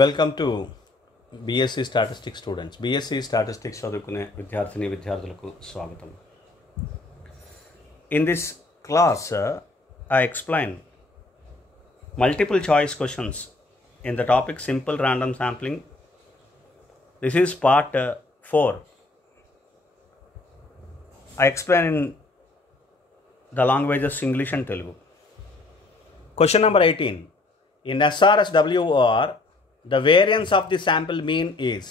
Welcome to BSc statistics students. BSc statistics చదువుకునే విద్యార్థులకు స్వాగతం. In this class I explain multiple choice questions in the topic simple random sampling. This is part 4. I explain in the languages English and Telugu. Question number 18. In SRSWR, the variance of the sample mean is.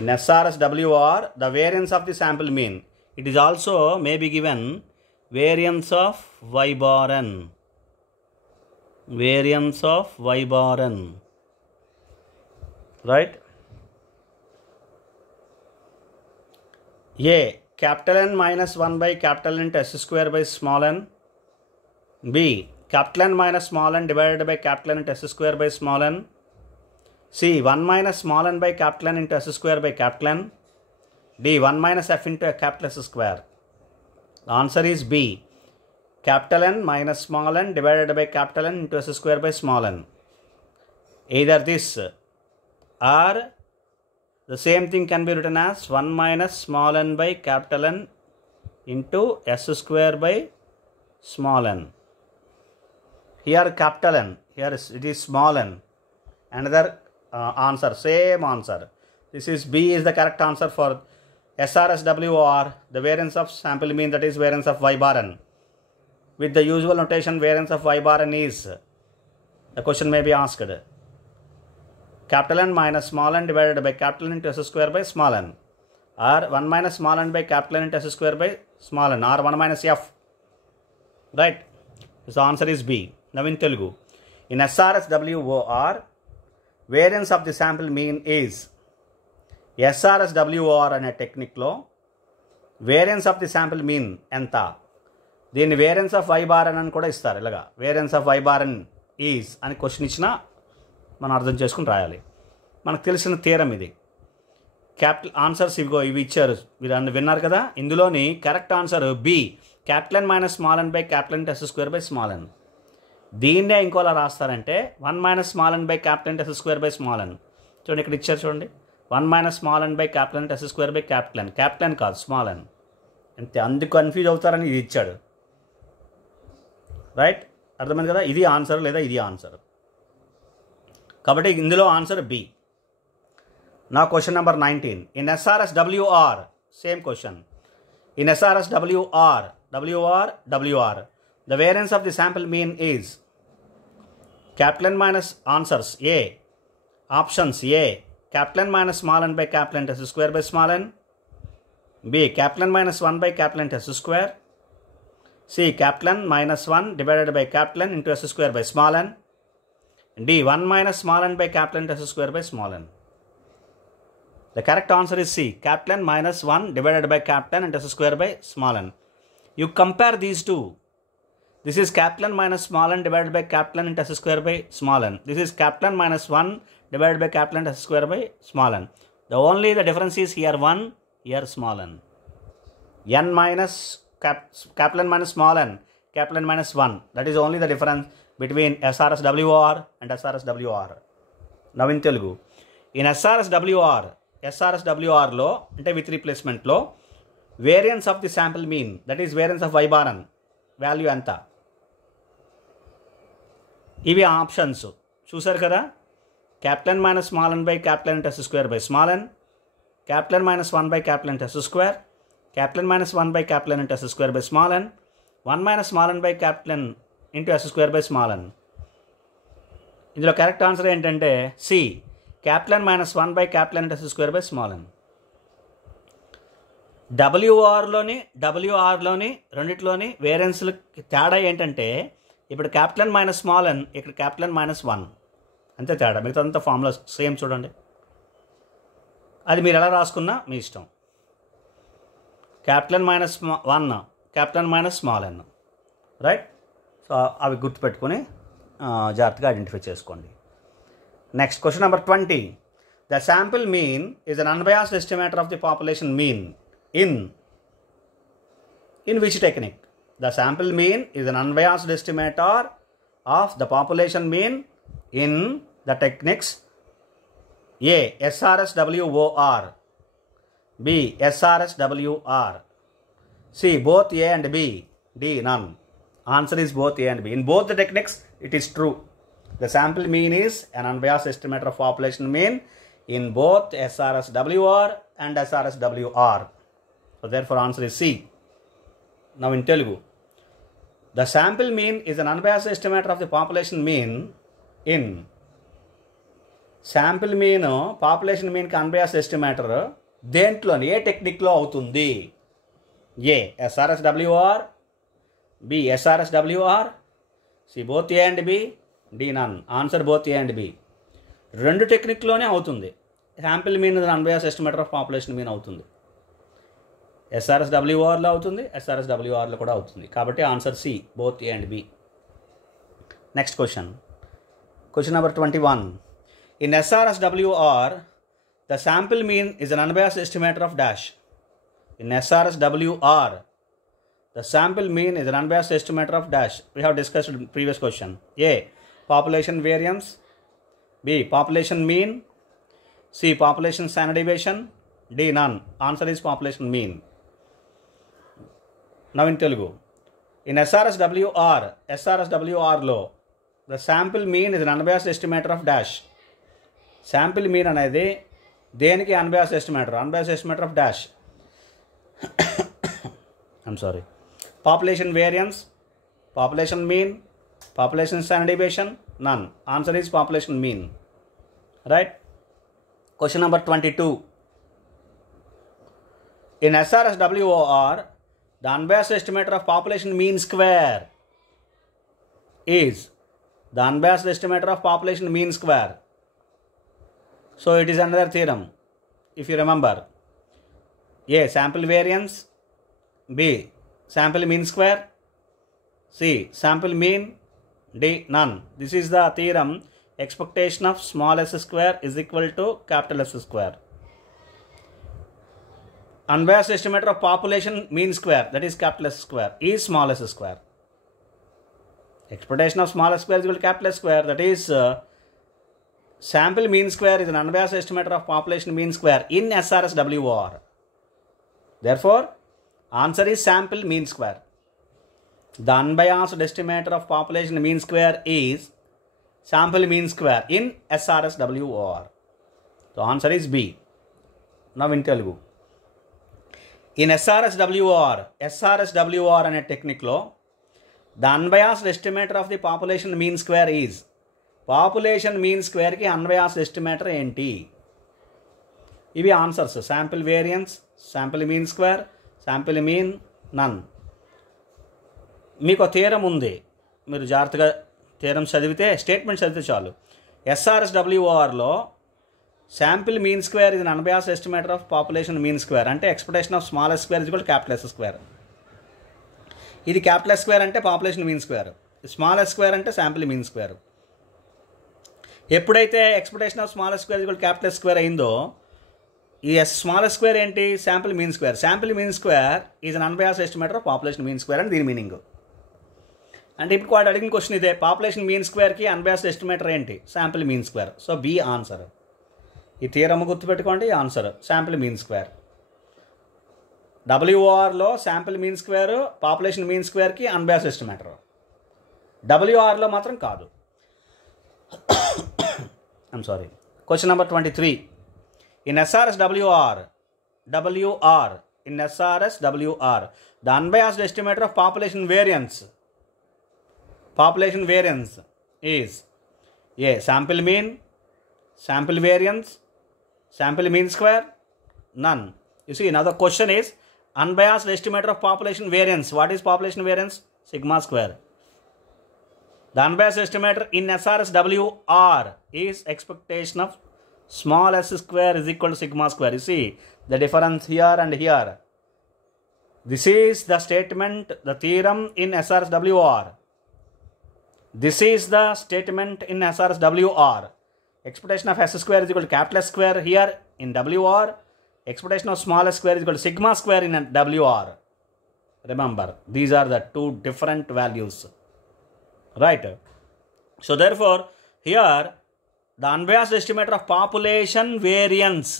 In SRSWR, the variance of the sample mean. It is also may be given variance of y bar n. Variance of y bar n. Right? A. Capital N minus 1 by capital N S square by small n. B. Capital N minus small n divided by capital N S square by small n. C. 1 minus small n by capital N into S square by capital N. D. 1 minus F into capital S square. The answer is B. Capital N minus small n divided by capital N into S square by small n. Either this or the same thing can be written as 1 minus small n by capital N into S square by small n. Here capital N, here it is small n. Another answer, same answer. This is B is the correct answer for SRSWR, the variance of sample mean, that is variance of y bar n. With the usual notation, variance of y bar n is, the question may be asked, capital N minus small n divided by capital N into S square by small n, or 1 minus small n by capital N into S square by small n, or 1 minus F. Right? So the answer is B. Now in Telugu, in SRSWR, variance of the sample mean is. SRSWR అనే టెక్నిక్లో variance of the sample mean ఎంత, దీన్ని variance of Y bar అని కూడా ఇస్తారు. ఇలాగా variance of Y bar N is అని question ఇచ్చినా మనం అర్థం చేసుకుని రాయాలి. మనకు తెలిసిన థియరం ఇది. క్యాపిటల్ ఆన్సర్స్ ఇవి ఇచ్చారు, మీరు విన్నారు కదా. ఇందులోని correct answer B, capital N minus small N by capital N S square by small N. దీన్నే ఇంకోలా రాస్తారంటే 1 minus small N by capital N S square by small N. చూడండి ఇక్కడ ఇచ్చారు, చూడండి 1 minus small N by capital N S square by capital N. Capital N కాదు, small ఎన్. అంతే, అందుకు కన్ఫ్యూజ్ అవుతారని ఇది ఇచ్చాడు. రైట్, అర్థమైంది కదా. ఇది ఆన్సర్ లేదా ఇది ఆన్సర్. కాబట్టి ఇందులో ఆన్సర్ బి. నా question number 19. In SRSWR, same question. In SRSWR, WR, the variance of the sample mean is. Capital N minus answers A. Options A. Capital N minus small n by capital N S square by small n. B. Capital N minus 1 by capital N S square. C. Capital N minus 1 divided by capital N into S square by small n. D. 1 minus small n by capital N S square by small n. The correct answer is C. Capital N minus 1 divided by capital N into S square by small n. You compare these two. This is capital N minus small n divided by capital N into S square by small n. This is capital N minus 1 divided by capital N S square by small n. The difference is here 1, here small n. N minus capital N minus small n, capital N minus 1. That is only the difference between SRSWR and SRSWR. Now in Telugu, in SRSWR లో అంటే with replacement లో variance of the sample mean, that is variance of Y bar N value ఎంత. ఇవి ఆప్షన్స్ చూసారు కదా. capital N minus small n by capital N S square by small n, capital N minus 1 by capital N S square, capital N minus 1 by capital N S square by small n, 1 minus small n by capital N into S square by small n. ఇందులో correct answer ఏంటంటే C, capital N minus 1 by capital N S square by small n. WRలోని రెండిట్లోని వేరియన్స్లు తేడా ఏంటంటే, ఇప్పుడు capital N minus small n, ఇక్కడ capital N minus 1, అంతే తేడా. మిగతా ఫార్ములా సేమ్ చూడండి. అది మీరు ఎలా రాసుకున్నా మీ ఇష్టం. Capital N minus 1, capital N minus small n. Right. So అవి గుర్తుపెట్టుకొని జాగ్రత్తగా ఐడెంటిఫై చేసుకోండి. Next question number 20. The sample mean is un unbiased estimator of the population mean in which technique? The sample mean is an unbiased estimator of the population mean in the techniques A. SRSWOR. B. SRSWR. C. Both A and B. D. None. Answer is both A and B. In both the techniques, it is true. The sample mean is an unbiased estimator of population mean in both SRSWR and SRSWR. So therefore answer is C. Now in Telugu, the sample mean is an unbiased estimator of the population mean in sample mean population mean కి unbiased estimator దేంట్లోని ఏ టెక్నిక్లో అవుతుంది? ఏ SRSWR, B SRSWR, C both A and B, D none. Answer both A and B. రెండు టెక్నిక్లోనే అవుతుంది. Sample mean unbiased estimator of population mean అవుతుంది. SRSWRలో అవుతుంది, SRSWRలో కూడా అవుతుంది. కాబట్టి answer C both A and B. Next question number 21. In SRSWR the sample mean is an unbiased estimator of dash. In SRSWR the sample mean is an unbiased estimator of dash. We have discussed in previous question. A. Population variance. B. Population mean. C. Population standard deviation. D. None. Answer is population mean. Now in Telugu, in SRSWR లో the sample mean is an unbiased estimator of dash. Sample mean అనేది దేనికి unbiased estimator? Unbiased estimator of dash. I'm sorry. Population variance, population mean, population standard deviation, none. Answer is population mean. Right? Question number 22. In SRSWR, the unbiased estimator of population mean square is the unbiased estimator of population mean square. So it is another theorem, if you remember. A. Sample variance. B. Sample mean square. C. Sample mean. D. None. This is the theorem. Expectation of small s square is equal to capital S square. Unbiased estimator of population mean square, that is capital S square, is small s square. Expectation of small s square is equal to capital S square, that is sample mean square is an unbiased estimator of population mean square in SRSWR. Therefore, answer is sample mean square. The unbiased estimator of population mean square is sample mean square in SRSWR. So answer is B. Now in Telugu, in SRSWR అనే టెక్నిక్లో the unbiased estimator of the population mean square is, population mean స్క్వేర్కి unbiased estimator ఏంటి? ఇవి answers. Sample variance, sample mean square, sample mean, none. మీకు theorem ఉంది, మీరు జాగ్రత్తగా థియరం చదివితే, స్టేట్మెంట్ చదివితే చాలు. SRSWRలో శాంపిల్ మీన్ స్క్వేర్ ఇది unbiased estimator of population mean square అంటే expectation of small S square is equal to capital S square. ఇది క్యాపిటల్ ఎస్ స్క్వేర్ అంటే population mean square, small S square అంటే శాంపిల్ మీన్ స్క్వేర్. ఎప్పుడైతే expectation of small square equal capital square అయిందో, ఈ small square ఏంటి? Sample mean square. Sample mean square is un unbiased estimator of population mean square అని దీని meaning. అంటే ఇప్పుడు వాడు అడిగిన క్వశ్చన్ ఇదే, పాపులేషన్ మీన్ స్క్వేర్కి అన్బయాస్డ్ ఎస్టిమేటర్ ఏంటి? Sample mean square. So B answer. ఈ థియరమ్ గుర్తుపెట్టుకోండి, ఆన్సర్ శాంపిల్ మీన్ స్క్వేర్. WORలో sample mean square population mean స్క్వేర్కి అన్బయాస్డ్ ఎస్టిమేటర్, WRలో మాత్రం కాదు. I'm sorry. Question number 23. In SRSWR, the unbiased estimator of population variance is A. Sample mean, sample variance, sample mean square, none. You see, now the question is unbiased estimator of population variance. What is population variance? Sigma square. The unbiased estimator in SRSWR is expectation of small s square is equal to sigma square. You see the difference here and here. This is the statement, the theorem in SRSWR. This is the statement in SRSWR. Expectation of s square is equal to capital S square here in WR. Expectation of small s square is equal to sigma square in WR. Remember, these are the two different values. Right. So therefore, here the unbiased estimator of population variance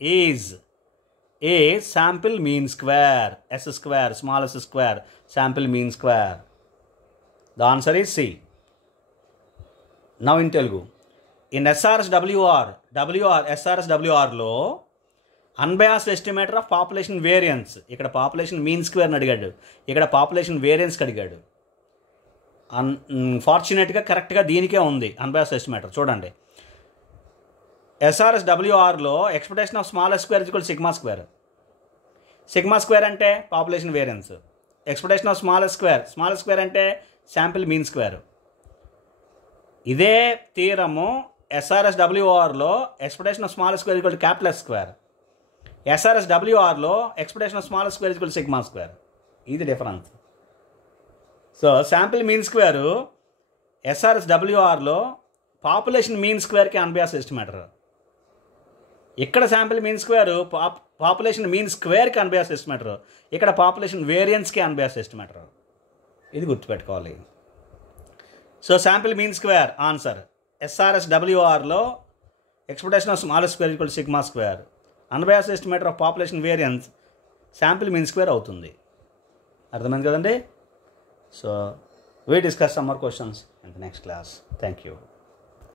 is a sample mean square, s square, small s square, sample mean square. The answer is C. Now in Telugu, in SRSWR, SRSWR లో unbiased estimator of population variance, ఇక్కడ population mean స్క్వేర్ని అడిగాడు, ఇక్కడ population వేరియన్స్కి అడిగాడు. ఫార్చునేట్గా కరెక్ట్గా దీనికే ఉంది అన్బయాస్డ్ ఎస్టిమేటర్. చూడండి, SRSWRలో expectation of small square equal sigma square. Sigma square అంటే population variance, expectation of small square అంటే శాంపిల్ మీన్ స్క్వేర్. ఇదే థీరము SRSWRలో expectation of small square equal capital square, SRSWRలో expectation of small square equal sigma square. ఇది difference. So sample mean square SRSWRలో population mean స్క్వేర్కి unbiased estimator, ఇక్కడ sample mean square population mean స్క్వేర్కి unbiased estimator, ఇక్కడ population వేరియన్స్కి unbiased estimator. ఇది గుర్తుపెట్టుకోవాలి. So sample mean square answer. SRSWRలో expectation of small square equal sigma square, unbiased estimator of population variance sample mean square అవుతుంది. అర్థమైంది కదండి? So we discuss some more questions in the next class. Thank you.